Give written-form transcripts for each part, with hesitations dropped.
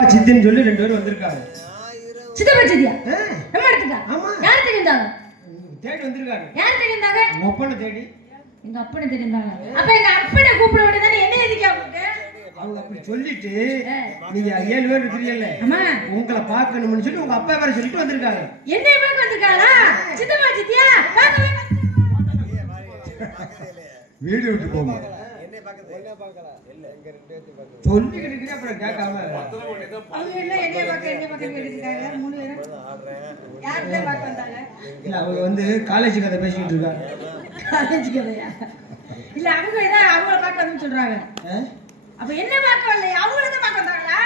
சித்தின்னு சொல்லி 2 பேரும் வந்திருக்காங்க. சித்தப்பா சித்தியா? நம்ம இடத்துக்கா? ஆமா. யார் தெரிந்தாங்க? தேடி வந்திருக்காங்க. யார் தெரிந்தாங்க? ஒப்பனை தேடி. எங்க அப்பனை தெரிந்தாங்க. அப்ப எங்க அப்பனை கூப்பிட வேண்டியதானே, என்ன எதுக்கு கூப்பிட்டு? அவங்க அப்படி சொல்லிட்டு நீங்க 7 பேர் இருக்கீங்கல்ல, ஆமா, உங்களை பார்க்கணும்னு சொல்லி உங்க அப்பா வேற சொல்லிட்டு வந்திருக்காங்க. என்னைய பார்க்க வந்திருக்காளா? சித்தப்பா சித்தியா? வீடு விட்டு போங்க. சொல்லிக்கிட்டு இருக்கீங்க, அப்புறம் கேட்காம அவங்க என்ன என்னைய பார்க்க கேட்டுருக்காங்க? 3 பேரும் யார்கிட்ட பார்க்க வந்தாங்க? இல்ல, அவங்க வந்து காலேஜ் கதை பேசிக்கிட்டு இருக்காங்க. காலேஜ் கதையா? இல்ல, அவங்க ஏதோ அவங்கள பார்க்க வந்து சொல்றாங்க. அப்ப என்ன பார்க்க வரல, அவங்கள தான் பார்க்க வந்தாங்களா?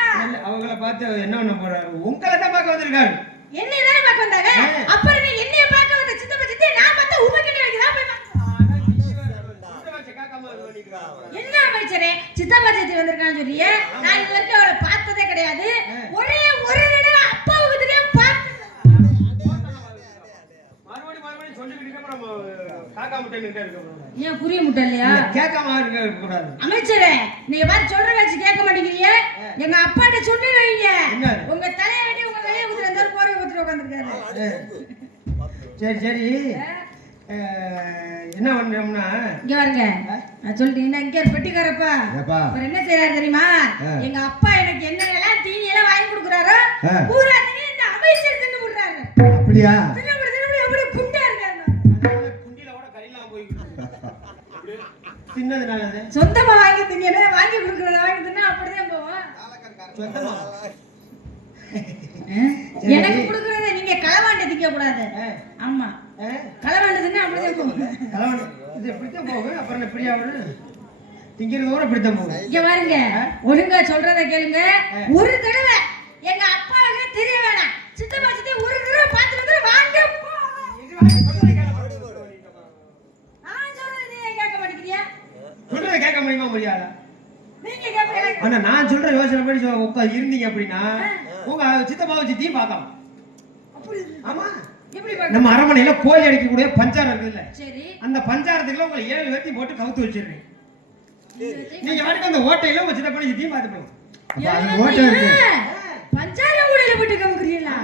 அவங்கள பார்த்து என்ன பண்ண போறாரு? உங்களை தான் பார்க்க வந்திருக்காரு. என்னைய தானே பார்க்க வந்தாங்க. அப்புறம் நீ என்னைய பார்க்க வந்த சித்தப்பா சித்தி, நான் பார்த்தா உமக்கிட்ட வைக்கதான் போய் என்ன அமைச்சரே, சித்தப்பா சித்தி வந்திருக்கான்னு சொல்லியே, நான் இது வரைக்கும் அவளை பார்த்ததே கிடையாது. ஒரே ஒரு தடவை அப்பாவுக்கு தெரியாம பார்த்தேன். மறுபடியும் சொல்லிக்கிட்டு காக்கா முட்டை இருக்கோம். ஏன் புரிய முட்டை இல்லையா? கேட்காம இருக்க கூடாது. அமைச்சரே, நீங்க பாத்து சொல்ற வச்சு கேட்க மாட்டேங்கிறீங்க. எங்க அப்பாட்ட சொல்லி வைங்க, உங்க தலையை வெட்டி உங்க கையை குத்துற அந்த போரை குத்துற உட்கார்ந்திருக்காரு. சரி சரி, என்ன பண்றோம்னா இங்க பாருங்க, நான் சொல்லிட்டீங்கன்னா இங்க பெட்டிக்காரப்பா அவர் என்ன செய்யறாரு தெரியுமா? எங்க அப்பா எனக்கு என்னெல்லாம் தீனி எல்லாம் வாங்கி கொடுக்குறாரோ பூரா தீனி இந்த அமைச்சர் தின்னு விடுறாரு. அப்படியா? தின்னு அப்படியே குண்டா இருக்காரு. குண்டில கூட கறிலாம் போயிட்டு தின்னதுனால சொந்தமா வாங்கி திங்க வாங்கி கொடுக்குறத வாங்கி தின்னா அப்படிதான் போவோம். சொந்தமா எனக்கு கொடுக்குறத நீங்க களவாண்ட திங்க கூடாது. ஆமா, களவாண்ட தின்னா அப்படிதான் போகும். களவாண்ட இது எப்படித்தான் போகும்? அப்புறம் எப்படியா திங்கிறதோட இப்படித்தான் போகும். இங்க பாருங்க, ஒழுங்கா சொல்றத கேளுங்க. ஒரு தடவை எங்க அப்பாவுக்கு தெரிய வேணாம். சித்தப்பா சித்தி ஒரு தடவை பார்த்துட்டு வாங்க. நான் சொல்றது நீ கேட்க மாட்டேங்கிறியா? சொல்றத கேட்க முடியுமா முடியாதா? நீங்க கேட்பீங்க. ஆனா நான் சொல்ற யோசனை படி உட்கார்ந்து இருந்தீங்க அப்படின்னா உங்க சித்தப்பாவை சித்தியும் பார்க்கலாம். அப்படி? ஆமா. எப்படி பார்க்க? நம்ம அரமனையில கோழி அடிக்கக்கூடிய பஞ்சாரம் இருக்குல்ல, சரி, அந்த பஞ்சாரத்துக்குள்ள உங்களை 7 பேர்த்தையும் போட்டு கவுத்து வச்சிருக்கேன். நீங்க வாட்டுக்கு அந்த ஓட்டையில உங்க சித்தப்பா சித்தியும் பார்த்துக்கலாம். அப்ப அது ஓட்டை இருக்கு. பஞ்சார ஊழில போட்டு கம்க்குறீங்களா?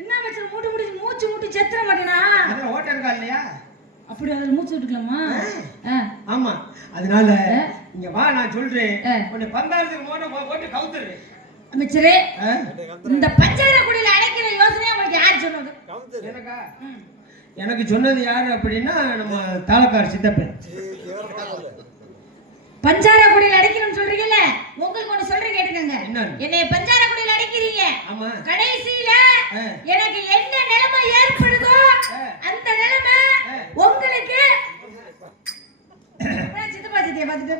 என்ன வச்சு மூச்சு மூட்டு செத்துற மாட்டேனா? அதுல ஓட்டை இருக்கா இல்லையா? அப்படி அதுல மூச்சு விட்டுக்கலாமா? ஆமா, அதனால இங்க வா, நான் சொல்றேன், உன்னை பந்தாரத்துக்கு போட்டு கவுத்துறேன். அமைச்சரே, இந்த பஞ்சார குடியில அடைக்கிற யோசனையை உங்களுக்கு யார் சொன்னது? எனக்கா? எனக்கு சொன்னது யாரு அப்படின்னா நம்ம தாளக்கார் சித்தப்பன். பஞ்சார குடியில அடைக்கணும்னு சொல்றீங்கல்ல, உங்களுக்கு ஒண்ணு சொல்றேன் கேட்டுக்கங்க. என்னைய பஞ்சார குடியில அடைக்கிறீங்க, கடைசியில எனக்கு என்ன நிலைமை ஏற்படுதோ அந்த நிலைமை உங்களுக்கு சித்தப்பா சித்தியை பார்த்துட்டு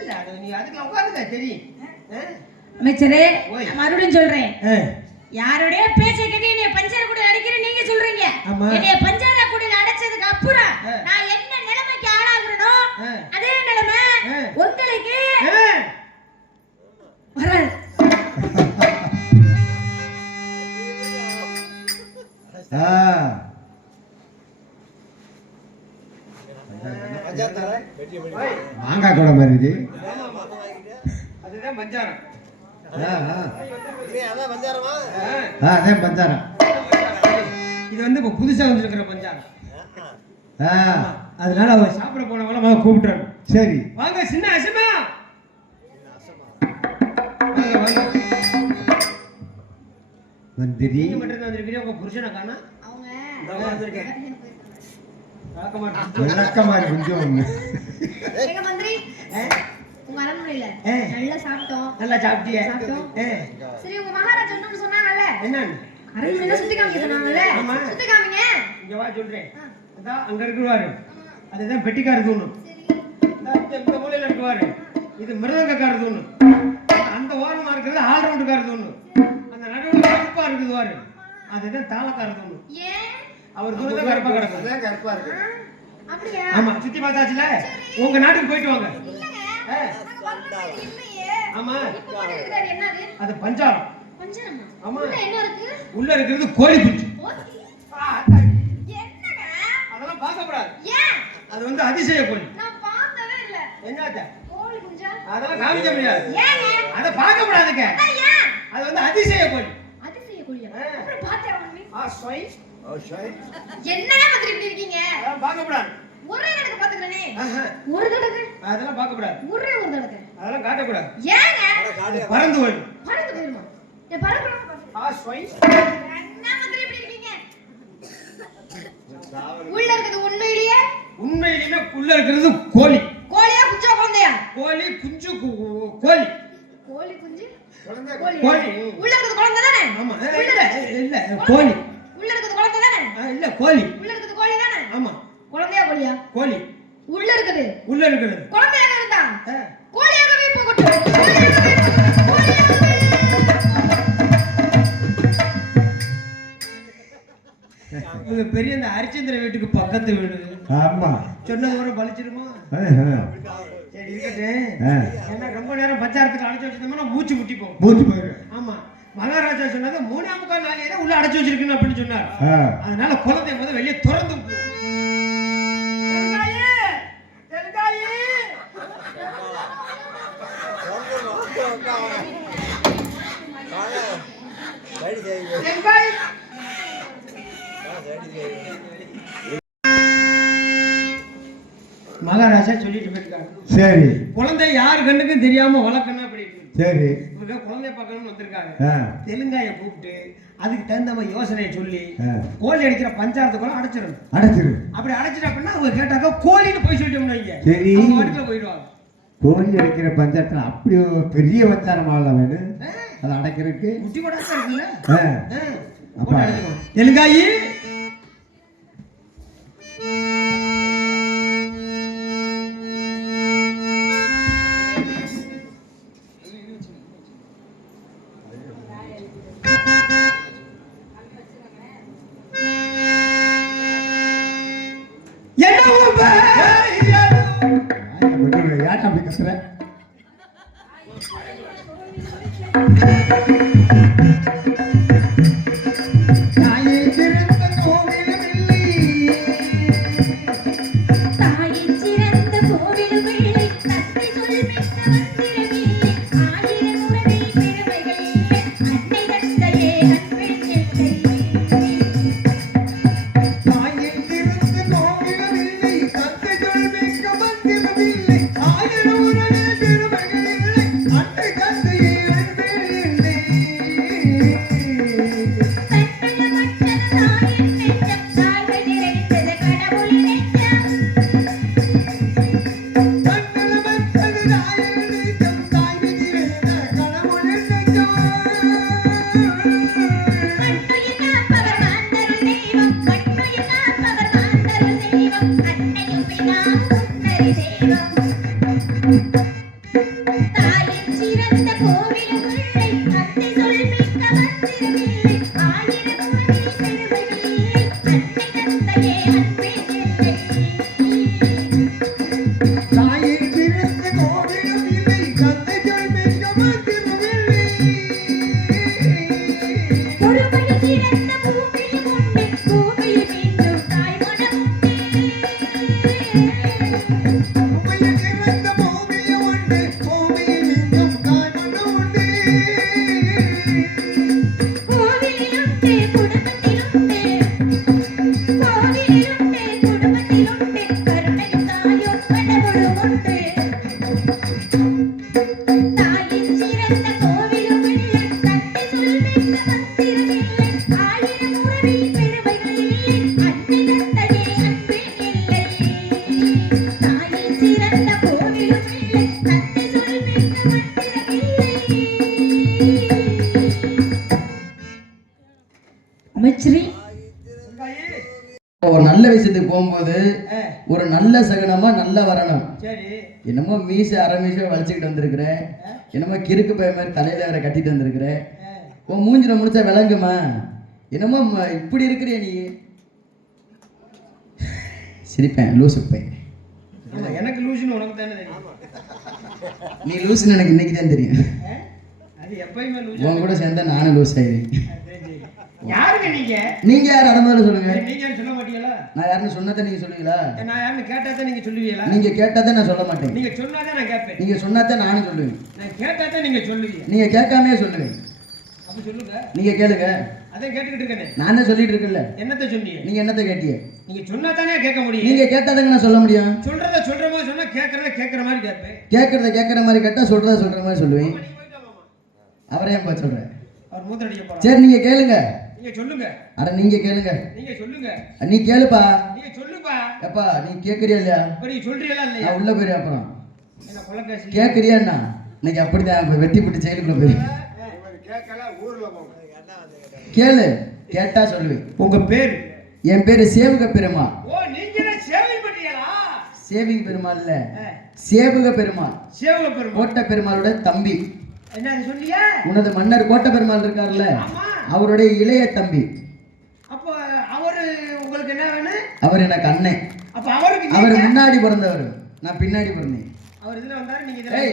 இல்ல, நீ அதுக்கு உட்கார்ந்துக்க தெரியும். அமைச்சரே, மறுபடியும் சொல்றேன், யாரோடைய பேச்சை கேட்டு என்னைய பஞ்சார குடியில அடைக்கிறேன் நீங்க சொல்றீங்க. என்னைய பஞ்சார குடியில அடைச்சதுக்கு அப்புறம் நான் என்ன நிலைமைக்கு ஆளாகிறனோ அதே நிலைமை உங்களுக்கு வராது. மாங்காய் கூட மாதிரி இது. அதுதான் பஞ்சாரம். அதான் பஞ்சாரம். இது வந்து இப்ப புதுசா வந்துருக்கிற பஞ்சாரம். அதனால அவர் சாப்பிட போனவங்கள கூப்பிட்டாரு. சரி, வாங்க சின்ன அசமா. மந்திரி மட்டும் வந்திருக்கீங்க, உங்க புருஷனை காணா? அவங்க வந்திருக்கேன். விளக்கமா கொஞ்சம் எங்க மந்திரி, உங்க அரண்மனையில நல்லா சாப்பிட்டோம். நல்லா சாப்பிட்டியே? சரி, உங்க மகாராஜா என்ன சொன்னாங்கல்ல? என்ன அரண்மனையில சுத்தி காமிக்க சொன்னாங்கல்ல? சுத்தி காமிங்க. இங்க வா சொல்றேன். அதான் அங்க இருக்குவாரு, அதுதான் பெட்டிக்கார தூணு. இந்த மூலையில இருக்குவாரு, இது மிருதங்கக்கார தூணு. அந்த ஓரமா இருக்கிறது ஆல்ரவுண்டுக்கார தூணு. அந்த நடுவுல கருப்பா இருக்குதுவாரு, அதுதான் தாளக்கார தூணு. அவர் தூணு கருப்பா கிடக்கும். கருப்பா இருக்கு. அப்படியே? ஆமா, சுத்தி பார்த்தாச்சுல. உங்க நாட்டுக்கு போயிட்டு வாங்க. ஆமா, அது பஞ்சாரம். ஆமா, உள்ள இருக்கிறது கோழி குஞ்சு. அதெல்லாம் பார்க்கப்படாது, அது வந்து அதிசய கோழி. என்னத்த கோழி குஞ்சா? அதெல்லாம் காமிக்க முடியாது, அத பார்க்க கூடாதுங்க. அது வந்து அதிசய கோழி. அதிசய கோழியா? அப்புறம் பாத்தியா மம்மி? ஸ்வை. என்னடா மந்திரி இப்படி இருக்கீங்க? அதெல்லாம் பார்க்கக்கூடாது. ஒரே தடவை பாத்துக்கறனே. ஆஹா. ஒரு தடவை. அதெல்லாம் பார்க்கக்கூடாது. ஒரே ஒரு தடவை. அதெல்லாம் காட்டக்கூடாது. ஏங்க? பறந்து போயிடும். பறந்து போயிருமா? பறந்து. ஸ்வை. என்ன மந்திரி இப்படி இருக்கீங்க? உள்ள இருக்குது உண்மையிலேயே? உண்மையிலேயே உள்ள இருக்கிறது கோழி. கோழியா குஞ்சா குழந்தையா? கோழி குஞ்சு கோழி. கோழி குஞ்சு? கோழி. உள்ள இருக்குது குழந்தை தானே? ஆமா. இல்ல கோழி. உள்ள இருக்குது குழந்தை தானே? இல்ல கோழி. உள்ள இருக்குது கோழி தானே? ஆமா. குழந்தையா கோழியா? கோழி. உள்ள இருக்குது. உள்ள இருக்கிறது. குழந்தையாக இருந்தா கோழியாகவே போகட்டும். இவங்க பெரிய இந்த ஹரிச்சந்திர வீட்டுக்கு பக்கத்து வீடு. ஆமா. சொன்னது வரை பலிச்சிருமா? சரி இருக்கட்டும். ஏன்னா ரொம்ப நேரம் பச்சாரத்துக்கு அடைச்சு வச்சிருந்தோம்னா மூச்சு முட்டி போகும். மூச்சு போயிரு. ஆமா. மகாராஜா சொன்னது 3.25 நாளையே உள்ள அடைச்சு வச்சிருக்கணும் அப்படின்னு சொன்னார். அதனால குழந்தை முதல்ல வெளியே திறந்து விட்டு மகாராஜா சொல்லிட்டு போயிருக்காங்க. சரி. குழந்தை யார் கண்ணுக்கும் தெரியாம வளர்க்கணும் அப்படின்னு. சரி. இவங்க குழந்தை பார்க்கணும்னு வந்திருக்காங்க. தெலுங்காய கூப்பிட்டு அதுக்கு தகுந்த மாதிரி யோசனையை சொல்லி கோழி அடிக்கிற பஞ்சாயத்துக்குள்ள அடைச்சிடணும். அடைச்சிரு. அப்படி அடைச்சிட்டு அப்படின்னா அவங்க கேட்டாக்க கோழின்னு போய் சொல்லிட்டோம்னு வைங்க. சரி. வீட்டுல போயிடுவாங்க. கோழி அடைக்கிற பஞ்சாயத்துல அப்படி பெரிய வச்சாரமா வேணும் அதை அடைக்கிறதுக்கு. குட்டி கூட இருக்குல்ல. அப்ப தெலுங்காயி ஏன் அப்படி கத்துற? ஒரு நல்ல விஷயத்துக்கு போகும்போது ஒரு நல்ல சகுனமா நல்லா வரணும். என்னமோ மீசை அரை மீசை வலிச்சுக்கிட்டு வந்திருக்கிறேன், என்னமோ கிறுக்கு பைய மாதிரி தலையில வேற கட்டிட்டு வந்திருக்கிறேன். உன் மூஞ்சில முடிச்சா விளங்குமா? என்னமோ இப்படி இருக்கிறிய நீ. சிரிப்பேன், லூசு பையன். எனக்கு லூசுன்னு உனக்கு தானே தெரியும். நீ லூசுன்னு எனக்கு இன்னைக்கு தான் தெரியும். அது எப்பயுமே லூசு. உன் கூட சேர்ந்தா நானும் லூஸ் ஆயிடுவேன். யாருங்க நீங்க? நீங்க யார் அடமாதிரி சொல்லுங்க. நீங்க சொல்ல மாட்டீங்களா? நான் யாருன்னு சொன்னதை நீங்க சொல்லுவீங்களா? நான் யாருன்னு கேட்டாதான் நீங்க சொல்லுவீங்களா? நீங்க கேட்டாதான் நான் சொல்ல மாட்டேன். நீங்க சொன்னாதான் நான் கேட்பேன். நீங்க சொன்னாதான் நானும் சொல்லுவேன். நான் கேட்டாதான் நீங்க சொல்லுவீங்க. நீங்க கேட்காமே சொல்லுவேன். அப்ப சொல்லுங்க. நீங்க கேளுங்க. அதான் கேட்டுக்கிட்டு இருக்கேனே. நான் தான் சொல்லிட்டு இருக்கேன்ல. என்னத்த சொன்னீங்க? நீங்க என்னத்த கேட்டீங்க? நீங்க சொன்னா தானே கேட்க முடியும். நீங்க கேட்டாதாங்க நான் சொல்ல முடியும். சொல்றத சொல்ற மாதிரி சொன்னா கேட்கற மாதிரி கேட்பேன். கேட்கற மாதிரி கேட்டா சொல்ற மாதிரி சொல்லுவேன். நீ போயிட்டு வாமா. அவரே ஏன் போய் சொல்றேன்? அவர் மூத்திர அடிக்க போறார். சரி நீங்க கேளுங்க. நீங்க சொல்லுங்க. அட நீங்க கேளுங்க. நீங்க சொல்லுங்க. நீ கேளுப்பா. நீங்க சொல்லுப்பா. எப்பா நீ கேக்குறியா இல்லையா? இப்ப நீ சொல்றீங்களா இல்லையா? நான் உள்ள போயிரு. அப்புறம் என்ன கொலகாசி கேக்குறியா என்ன? இன்னைக்கு அப்படிதான் வெட்டி போட்டு ஜெயிலுக்குள்ள போயிரு. கேட்கல ஊர்ல போங்க. கேளு. கேட்டா சொல்லுவேன். உங்க பேர்? என் பேரு சேவுக பெருமாள். ஓ நீங்க சேவிங் பண்றீங்களா? சேவிங் பெருமாள் இல்ல, சேவுக பெருமாள். சேவுக பெருமாள் கோட்டை பெருமாளோட தம்பி. என்ன சொன்னீங்க? உனது மன்னர் கோட்டை பெருமாள் இருக்காருல்ல, ஆமா. அவருடைய இளைய தம்பி. அப்ப அவரு உங்களுக்கு என்ன வேணும்? அவர் எனக்கு அண்ணன். அப்ப அவருக்கு அவர் முன்னாடி பிறந்தவர், நான் பின்னாடி பிறந்தேன். அவர் இதுல வந்தாரு, நீங்க இதுல.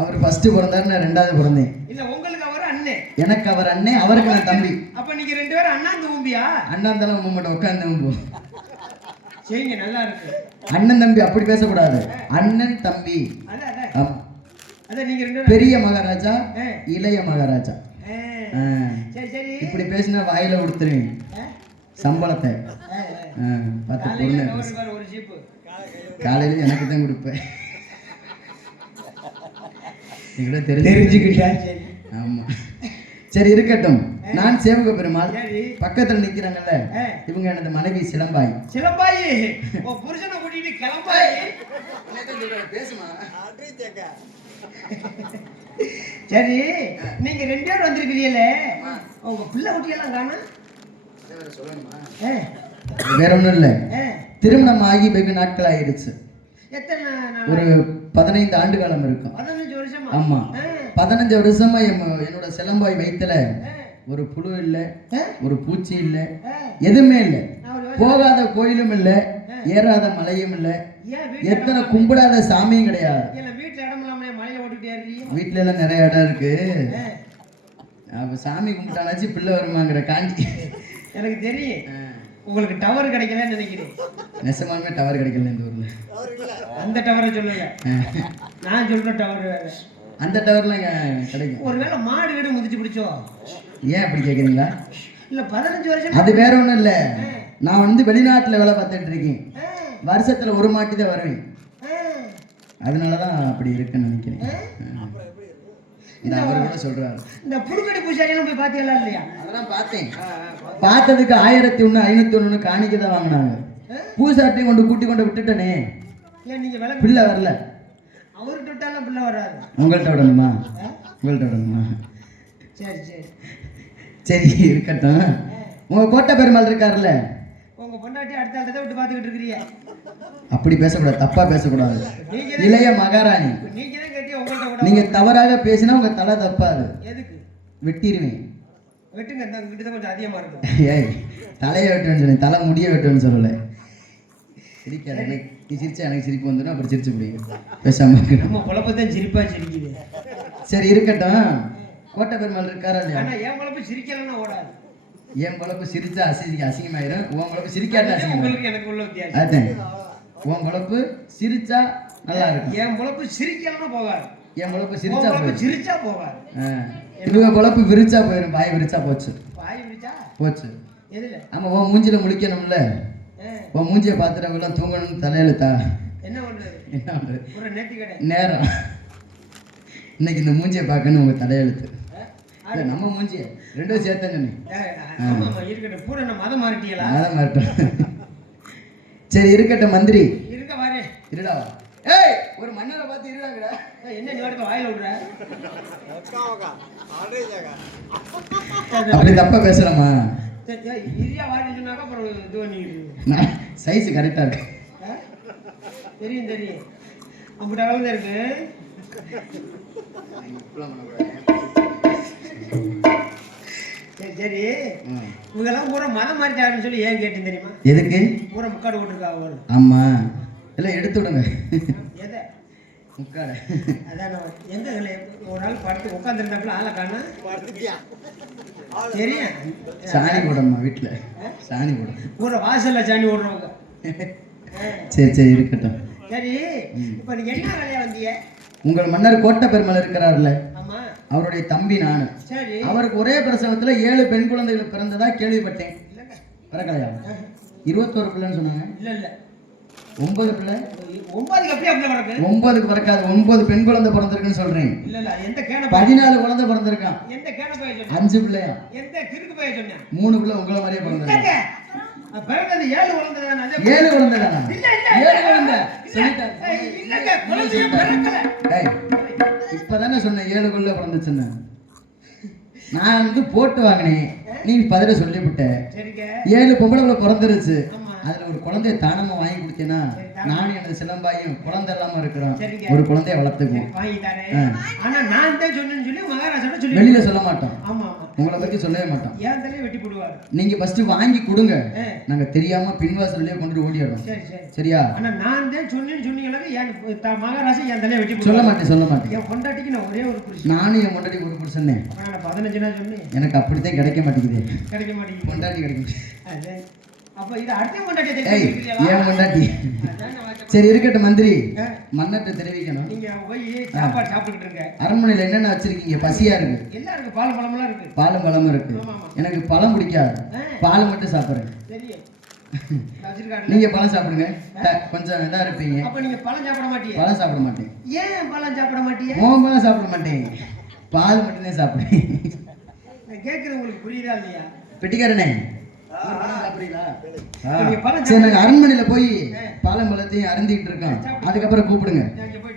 அவர் ஃபர்ஸ்ட் பிறந்தாரு, நான் ரெண்டாவது பிறந்தேன். இல்ல உங்களுக்கு அவர் அண்ணன், எனக்கு அவர் அண்ணன், அவருக்கு நான் தம்பி. அப்ப நீங்க ரெண்டு பேரும் அண்ணன் தம்பியா? அண்ணன் தலை மூமெண்ட் உட்காந்து சரிங்க, நல்லா இருக்கு. அண்ணன் தம்பி அப்படி பேசக்கூடாது, அண்ணன் தம்பி. அதான் அதான் நீங்க ரெண்டு பெரிய மகாராஜா இளைய மகாராஜா. சரி சரி, இப்படி பேசினா வாயில கொடுத்துருவேன் சம்பளத்தை. காலையில எனக்கு தான் கொடுப்பேன். தெரிஞ்சுக்கிட்டா. ஆமா சரி இருக்கட்டும். நான் சேவக பெருமாள். பக்கத்துல நிக்கிறாங்கல்ல, இவங்க எனது மனைவி சிலம்பாய். சிலம்பாய் புருஷனை கூட்டிட்டு கிளம்பாய். பேசுமா. சரி நீங்க ரெண்டு பேரும் வந்திருக்கிறீங்களே, உங்க பிள்ளை குட்டியெல்லாம் காணோம். வேற ஒண்ணும் இல்ல, திருமணம் ஆகி வெகு நாட்கள் ஆயிடுச்சு. எத்தனை? ஒரு 15 ஆண்டு காலம் இருக்கும். 15 வருஷமா? ஆமா 15 வருஷமா என்னோட சிலம்பாய் வயித்துல ஒரு புழு இல்ல, ஒரு பூச்சி இல்ல, எதுவுமே இல்ல. போகாத கோயிலும் இல்ல, ஏறாத மலையும் இல்ல, எத்தனை கும்பிடாத சாமியும் கிடையாது. வீட்டுல எல்லாம் நிறைய இடம் இருக்கு. அப்ப சாமி கும்பிட்டாலாச்சு பிள்ளை வருமாங்கிற காண்டி. எனக்கு தெரியும் உங்களுக்கு டவர் கிடைக்கலன்னு நினைக்கிறேன். நெசமாலுமே டவர் கிடைக்கல இந்த ஊர்ல. அந்த டவரை சொல்லுங்க, நான் சொல்ற டவர் வேற. அந்த டவர்லாம் கிடைக்கும். ஒருவேளை மாடு வீடு முதிச்சு பிடிச்சோ? ஏன் அப்படி கேக்குறீங்களா? இல்ல 15 வருஷம் அது வேற ஒண்ணும் இல்ல. நான் வந்து வெளிநாட்டுல வேலை பார்த்துட்டு இருக்கேன். வருஷத்துல ஒரு மாட்டி தான் வருவேன். அதனாலதான் அப்படி இருக்குன்னு நினைக்கிறேன். இது அவர் கூட சொல்றாரு. இந்த புடுக்கடி பூசாரியெல்லாம் போய் பாத்தியல இல்லையா? அதெல்லாம் பார்த்தேன். பார்த்ததுக்கு 1001 501 காணிக்கை தான் வாங்கினாங்க. பூசாரிட்டையும் கொண்டு கூட்டி கொண்டு விட்டுட்டனே. ஏன் நீங்க விலை பிள்ளை வரல? அவர்கிட்ட விட்டாலும் பிள்ளை வராது. உங்கள்கிட்ட விடணுமா? உங்கள்கிட்ட விடணுமா? சரி சரி சரி இருக்கட்டும். உங்க கோட்டை பெருமாள் இருக்காருல்ல, உங்க பொண்டாட்டி அடுத்த ஆள்கிட்ட விட்டு பார்த்துக்கிட்டு இருக்கிறீங்க. அப்படி பேசக்கூடாது, தப்பா பேசக்கூடாது. இளைய மகாராணி நீங்க தான் கேட்டி உங்கள்கிட்ட விட. நீங்க தவறாக பேசினா உங்க தலை தப்பாது. எதுக்கு? வெட்டிடுவேன். வெட்டுங்க, இந்த கிட்ட கொஞ்சம் அதிகமா இருக்கும். ஏய் தலையை வெட்டுவேன்னு சொன்னேன், தலை முடிய வெட்டுவேன்னு சொல்லலை. சிரிக்காத, எனக்கு நீ சிரிச்சா எனக்கு சிரிப்பு வந்துடும், அப்படி சிரிச்சு முடியும். பேசாம நம்ம குழப்பத்தான் சிரிப்பா சிரிக்குது. சரி இருக்கட்டும். கோட்டை பெருமாள் இருக்காரா இல்லையா? ஆனா என் குழப்பம் சிரிக்கலன்னா ஓடாது. என் குழப்பு சிரிச்சா அசிங்கமாயிரும், உன் குழப்பு சிரிக்காத அசிங்கம். உங்களுக்கு எனக்கு உள்ள வித்தியாசம் அதான், உன் குழப்பு சிரிச்சா நல்லா இருக்கும், என் குழப்பு சிரிக்கலன்னா போகாது. என் குழப்பு சிரிச்சா போயிடும். சிரிச்சா போகாது. இவங்க குழப்பு விரிச்சா போயிடும். பாய் விரிச்சா போச்சு. பாய் விரிச்சா போச்சு. எதுல? ஆமா, உன் மூஞ்சில முழிக்கணும்ல. உன் மூஞ்சியை பார்த்துட்டு தூங்கணும்னு தலையெழுத்தா? என்ன பண்றது? என்ன பண்றது? ஒரு நேர்த்தி கடை நேரம். இன்னைக்கு இந்த மூஞ்சியை பார்க்கணும் உங்க தலையெழுத்து. நம்ம மூஞ்சிய ரெண்டும் சேர்த்தேன் சொன்னேன். இருக்கட்டும். பூரா நம்ம மதம் மாறிட்டீங்களா? மதம் மாறிட்டோம். சரி இருக்கட்டும். மந்திரி இருக்க வாரு. இருடா. ஏய் ஒரு மன்னரை பார்த்து இருடாங்கடா. என்ன நீ வாட்டுக்கு வாயில விடுற? அப்படி தப்பா பேசலாமா? இரியா வாடி சொன்னாக்க அப்புறம் இது பண்ணிக்கிட்டு. நான் சைஸ் கரெக்டா இருக்கு. தெரியும் தெரியும். அப்படி அவ்வளவு இருக்கு. சரி சரி, இவங்கெல்லாம் பூரா மதம் மாறிட்டாருன்னு சொல்லி ஏன் கேட்டேன் தெரியுமா? எதுக்கு? பூரா முக்காடு போட்டுருக்காங்க. ஆமா எல்லாம் எடுத்து விடுங்க. எதை? முக்காடு. அதான் எங்க ஒரு நாள் படுத்து உட்காந்துருந்தாப்புல ஆளை காணா தெரியும். சாணி போடணுமா வீட்டுல? சாணி போடணும். பூரா வாசல்ல சாணி ஓடுறவங்க. சரி சரி இருக்கட்டும். சரி இப்ப நீங்க என்ன வேலையா வந்தீங்க? உங்கள் மன்னர் கோட்டை பெருமாள் இருக்கிறார்ல, ஆமா, அவருடைய தம்பி நானு. சரி. அவருக்கு ஒரே பிரசவத்துல 7 பெண் குழந்தைகள் பிறந்ததா கேள்விப்பட்டேன். பிறக்கலையா? 21 பிள்ளைன்னு சொன்னாங்க. இல்ல இல்ல 9 பிள்ளை. 9க்கு அப்படியே அப்படி வரது. 9க்கு பிறக்காது, 9 பெண் குழந்தை பிறந்திருக்குன்னு சொல்றேன். இல்ல இல்ல எந்த கேன 14 குழந்தை பிறந்திருக்கான். எந்த கேன போய் சொன்னேன்? 5 பிள்ளையா? எந்த கிறுக்கு போய் சொன்னேன்? 3 பிள்ளை உங்கள மாதிரியே பிறந்திருக்காங்க. பிறந்தது 7 குழந்தை தானே. 7 குழந்தை தானா? இல்ல இல்ல 7 குழந்தை சொல்லிட்டாங்க. இல்லங்க குழந்தையே பிறக்கல. ஏய் இப்பதானே சொன்னேன் 7 குள்ள பிறந்துச்சுன்னு. நான் வந்து போட்டு வாங்கினேன், நீ பதில சொல்லிவிட்ட. சரிங்க. 7 பொம்பளை பிள்ளை பிறந்துருச்சு. ஆமா. அதுல ஒரு குழந்தைய தானமா வாங்கி கொடுத்தேன்னா நானும் எனது சிலம்பாயும் குழந்தை இல்லாம இருக்கிறோம். சரிங்க. ஒரு குழந்தைய வளர்த்துக்குவோம். வாங்கி தரேன். ஆனா நான் தான் சொன்னேன்னு சொல்லி மகாராஜாட்ட சொல்லி வெளியில சொல்ல மாட்டோம். ஆமா ஆமா. உங்களை பத்தி சொல்லவே மாட்டோம். ஏன் தலையை வெட்டி போடுவாரு. நீங்க ஃபர்ஸ்ட் வாங்கி கொடுங்க, நாங்க தெரியாம பின்வாசல்லையே கொண்டு ஓடிடுறோம். சரி சரி. சரியா? ஆனா நான் தான் சொன்னேன்னு சொன்னீங்களா என் மகாராஜா என் தலையை வெட்டி சொல்ல போடுவாரு. மாட்டேன் சொல்ல மாட்டேன். என் பொண்டாட்டிக்கு நான் ஒரே ஒரு புருஷன். நானும் என் முன்னாடி ஒரு புருஷனே. நான் 15 நாள் சொன்னேன். எனக்கு அப்படித்தான் கிடைக்க மாட்டேங்குது. கிடைக்க மாட்டேங்குது. பொண்டாட்டி கிடைக்கும். அதான். அப்ப இது அடுத்த பொண்டாட்டியை ஏய் தெரிஞ்சுக்கிறீங்களா? ஏன் பொண்டாட்டி? சரி இருக்கட்டும் மந்திரி, மன்னர்கிட்ட தெரிவிக்கணும். நீங்க போய் சாப்பாடு சாப்பிட்டுட்டு இருங்க. அரண்மனையில என்னென்ன வச்சிருக்கீங்க? பசியா இருக்கு. எல்லாம் இருக்கு. பால் பழமெல்லாம் இருக்கு. பாலும் பழமும் இருக்கு. எனக்கு பழம் பிடிக்காது, பால் மட்டும் சாப்பிடுறேன். தெரியும். வச்சிருக்காரு. நீங்க பழம் சாப்பிடுங்க, கொஞ்சம் இதா இருப்பீங்க. அப்ப நீங்க பழம் சாப்பிட மாட்டீங்க. பழம் சாப்பிட மாட்டேன். ஏன் பழம் சாப்பிட மாட்டீங்க? பழம் சாப்பிட மாட்டேன், பால் மட்டும்தான் சாப்பிடுவேன். நான் கேட்கறது உங்களுக்கு புரியுதா இல்லையா? பெட்டிக்காரனே நீங்க சரி, நாங்க அரண்மனையில போய் பாலம் பழத்தையும் அருந்திட்டு இருக்கோம். அதுக்கப்புறம் கூப்பிடுங்க. இங்க போயிட்டு